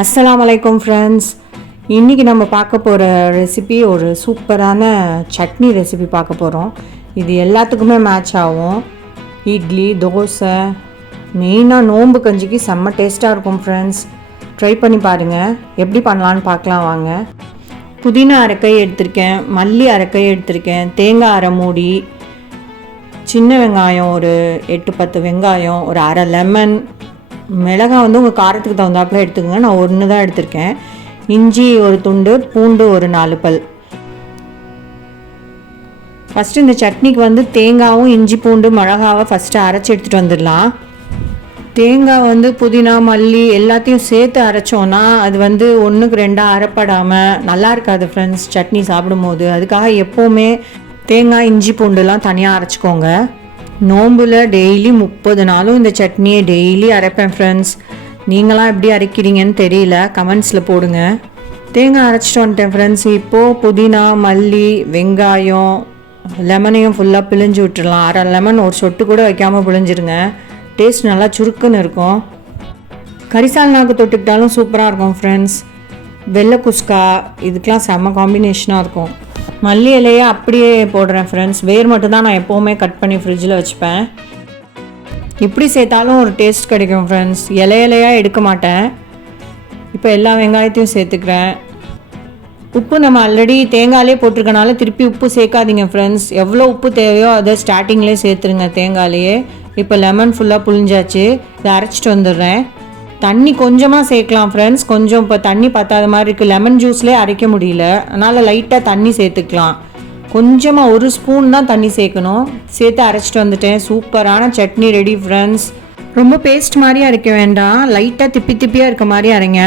அஸ்ஸலாமு அலைக்கும் ஃப்ரெண்ட்ஸ். இன்றைக்கி நம்ம பார்க்க போகிற ரெசிபி ஒரு சூப்பரான சட்னி ரெசிபி பார்க்க போகிறோம். இது எல்லாத்துக்குமே மேட்ச் ஆகும். இட்லி, தோசை, மெயினாக நோன்பு கஞ்சிக்கு செம்ம டேஸ்ட்டாக இருக்கும் ஃப்ரெண்ட்ஸ். ட்ரை பண்ணி பாருங்கள். எப்படி பண்ணலான்னு பார்க்கலாம் வாங்க. புதினா அரைக்கை எடுத்திருக்கேன், மல்லி அரைக்கை எடுத்திருக்கேன், தேங்காய் அரை மூடி, சின்ன வெங்காயம் ஒரு 8-10 வெங்காயம், ஒரு அரை லெமன், மிளகாய் உங்கள் காரத்துக்கு தகுந்தாப்பில் எடுத்துக்கோங்க. நான் ஒன்று தான் எடுத்திருக்கேன். இஞ்சி ஒரு துண்டு, பூண்டு ஒரு 4 பல். ஃபஸ்ட்டு இந்த சட்னிக்கு தேங்காயும் இஞ்சி பூண்டு மிளகாவை ஃபஸ்ட்டு அரைச்சி எடுத்துகிட்டு வந்துடலாம். தேங்காய் புதினா மல்லி எல்லாத்தையும் சேர்த்து அரைச்சோன்னா அது 1க்கு 2 அரைப்படாமல் நல்லா இருக்காது ஃப்ரெண்ட்ஸ் சட்னி சாப்பிடும்போது. அதுக்காக எப்போவுமே தேங்காய் இஞ்சி பூண்டுலாம் தனியாக அரைச்சிக்கோங்க. நோம்பில் டெய்லி 30 நாளும் இந்த சட்னியை டெய்லி அரைப்பேன் ஃப்ரெண்ட்ஸ். நீங்களாம் எப்படி அரைக்கிறீங்கன்னு தெரியல, கமெண்ட்ஸில் போடுங்க. தேங்காய் அரைச்சிட்டு வந்துட்டேன் ஃப்ரெண்ட்ஸ். இப்போது புதினா மல்லி வெங்காயம் லெமனையும் ஃபுல்லாக பிழிஞ்சு விட்டுடலாம். அரை லெமன் ஒரு சொட்டு கூட வைக்காமல் பிழிஞ்சிருங்க. டேஸ்ட் நல்லா சுருக்குன்னு இருக்கும். கரிசால்னாக்கு தொட்டுக்கிட்டாலும் சூப்பராக இருக்கும் ஃப்ரெண்ட்ஸ். வெள்ளை குஸ்கா இதுக்கெலாம் செம்ம காம்பினேஷனாக இருக்கும். மல்லி இலையை அப்படியே போடுறேன் ஃப்ரெண்ட்ஸ். வேர் மட்டும்தான் நான் எப்போவுமே கட் பண்ணி ஃப்ரிட்ஜில் வச்சுப்பேன். இப்படி சேர்த்தாலும் ஒரு டேஸ்ட் கிடைக்கும் ஃப்ரெண்ட்ஸ். இலையாக எடுக்க மாட்டேன். இப்போ எல்லா வெங்காயத்தையும் சேர்த்துக்கிறேன். உப்பு நம்ம ஆல்ரெடி தேங்காயிலே போட்டிருக்கனால திருப்பி உப்பு சேர்க்காதீங்க ஃப்ரெண்ட்ஸ். எவ்வளோ உப்பு தேவையோ அதை ஸ்டார்டிங்லேயே சேர்த்துருங்க தேங்காயிலேயே. இப்போ லெமன் ஃபுல்லாக புழிஞ்சாச்சு. இதை அரைச்சிட்டு வந்துடுறேன். தண்ணி கொஞ்சமாக சேர்க்கலாம் ஃப்ரெண்ட்ஸ். கொஞ்சம் இப்போ தண்ணி பத்தாத மாதிரி இருக்குது. லெமன் ஜூஸ்லேயே அரைக்க முடியல, அதனால் லைட்டாக தண்ணி சேர்த்துக்கலாம். கொஞ்சமாக 1 ஸ்பூன் தான் தண்ணி சேர்க்கணும். சேர்த்து அரைச்சிட்டு வந்துட்டேன். சூப்பரான சட்னி ரெடி ஃப்ரெண்ட்ஸ். ரொம்ப பேஸ்ட் மாதிரி அரைக்க வேண்டாம், லைட்டாக திப்பியாக இருக்க மாதிரி அரைங்க.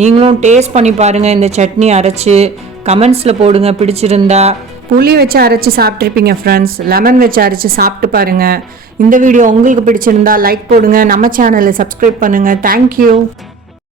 நீங்களும் டேஸ்ட் பண்ணி பாருங்கள் இந்த சட்னி அரைச்சி. கமெண்ட்ஸில் போடுங்க பிடிச்சிருந்தா. புளி வச்சு அரைச்சி சாப்பிட்ருப்பீங்க ஃப்ரெண்ட்ஸ். லெமன் வச்சு அரைச்சி சாப்பிட்டு பாருங்கள். இந்த வீடியோ உங்களுக்கு பிடிச்சிருந்தா லைக் போடுங்க. நம்ம சேனலை சப்ஸ்கிரைப் பண்ணுங்கள். தேங்க்யூ.